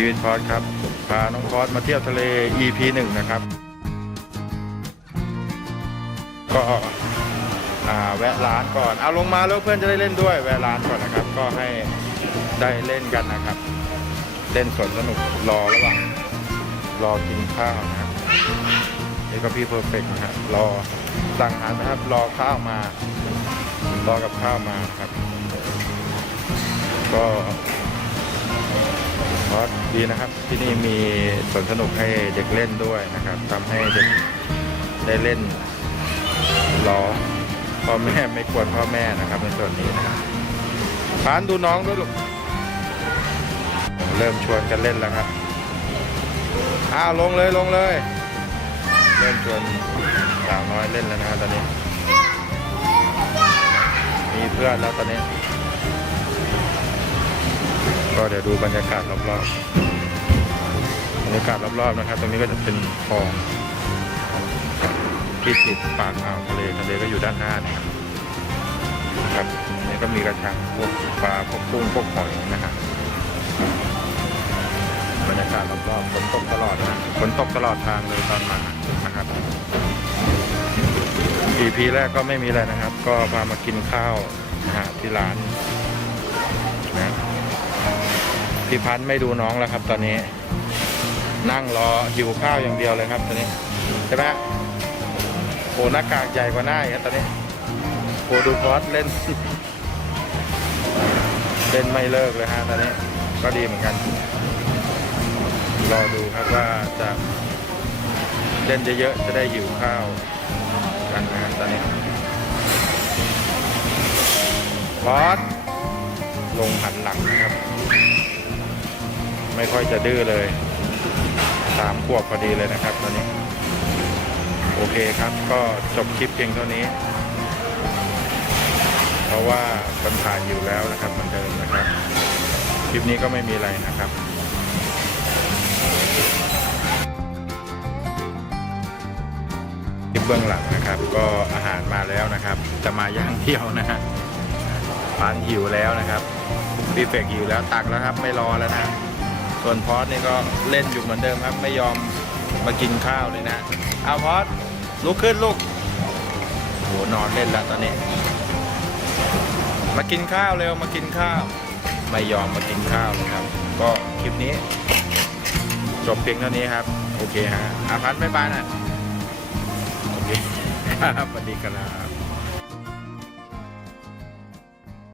ชีวิตพอดครับ พาน้องพอดมาเที่ยวทะเล EP หนึ่งนะครับ ก็อ่าแวะร้านก่อน เอาลงมาแล้วเพื่อนจะได้เล่นด้วย แวะร้านก่อนนะครับ ก็ให้ได้เล่นกันนะครับ เล่นสวนสนุกรอระหว่างรอกินข้าวนะครับนี่ก็พี่เพอร์เฟกต์นะฮะรอสั่งอาหารนะครับรอข้าวมา รอกับข้าวมาครับ ก็ เพราะดีนะครับที่นี่มีสวนสนุกให้เด็กเล่นด้วยนะครับทำให้เด็กได้เล่นรอพ่อแม่ไม่ควรพ่อแม่นะครับในส่วนนี้นะครับพานดูน้องด้วยลูกเริ่มชวนกันเล่นแล้วครับอ้าวลงเลยลงเลย เริ่มชวนสาวน้อยเล่นแล้วนะครับตอนนี้ มีเพื่อนแล้วตอนนี้ ก็เดี๋ยวดูบรรยากาศรอบๆ บรรยากาศรอบๆนะครับ ตรงนี้ก็จะเป็นคลองที่ติดปากอ่าวทะเลทะเลก็อยู่ด้านหน้านี่ยครับนี่ก็มีกระชังพวกปลาพวกกุ้งพวกหอยนะครับบรรยากาศรอบๆฝนตกตลอดนะฝนตกตลอดทางเลยตอนมานะครับ EP แรกก็ไม่มีอะไรนะครับ ก็พามากินข้าวนะฮะที่ร้าน พี่พันธ์ไม่ดูน้องแล้วครับ ตอนนี้ นั่งรอหิวข้าวอย่างเดียวเลยครับ ตอนนี้ใช่ไหมโอ้หน้ากากใหญ่กว่าหน้าครับตอนนี้โอ้ดูพอสเล่น เล่นไม่เลิกเลยฮะตอนนี้ ก็ดีเหมือนกัน รอดูครับว่าจะเล่นเยอะๆจะได้หิวข้าวกันนะครับตอนนี้พอสลงหันหลังนะครับ ไม่ค่อยจะดื้อเลยสามขวบพอดีเลยนะครับตอนนี้ โอเคครับก็จบคลิปเพียงเท่านี้ เพราะว่าคนถ่าอยู่แล้วนะครับเหมือนเดิมนะครับ คลิปนี้ก็ไม่มีอะไรนะครับคลิปเบื้องหลังนะครับก็อาหารมาแล้วนะครับ จะมาย่างเที่ยวนะฮะปานหิวแล้วนะครับพี่เฟกหิวแล้วตักแล้วครับไม่รอแล้วนะ ส่วนพอสนี่ก็เล่นอยู่เหมือนเดิมครับ ไม่ยอมมากินข้าวเลยนะ เอาพอสลุกขึ้นลูกโหนอนเล่นแล้วตอนนี้ มากินข้าวเร็วมากินข้าว ไม่ยอมมากินข้าวเลยครับ ก็คลิปนี้ จบเพียงเท่านี้ครับ โอเคฮะอาพันธ์บ๊ายบายนะโอเคครับสวัสดีครับ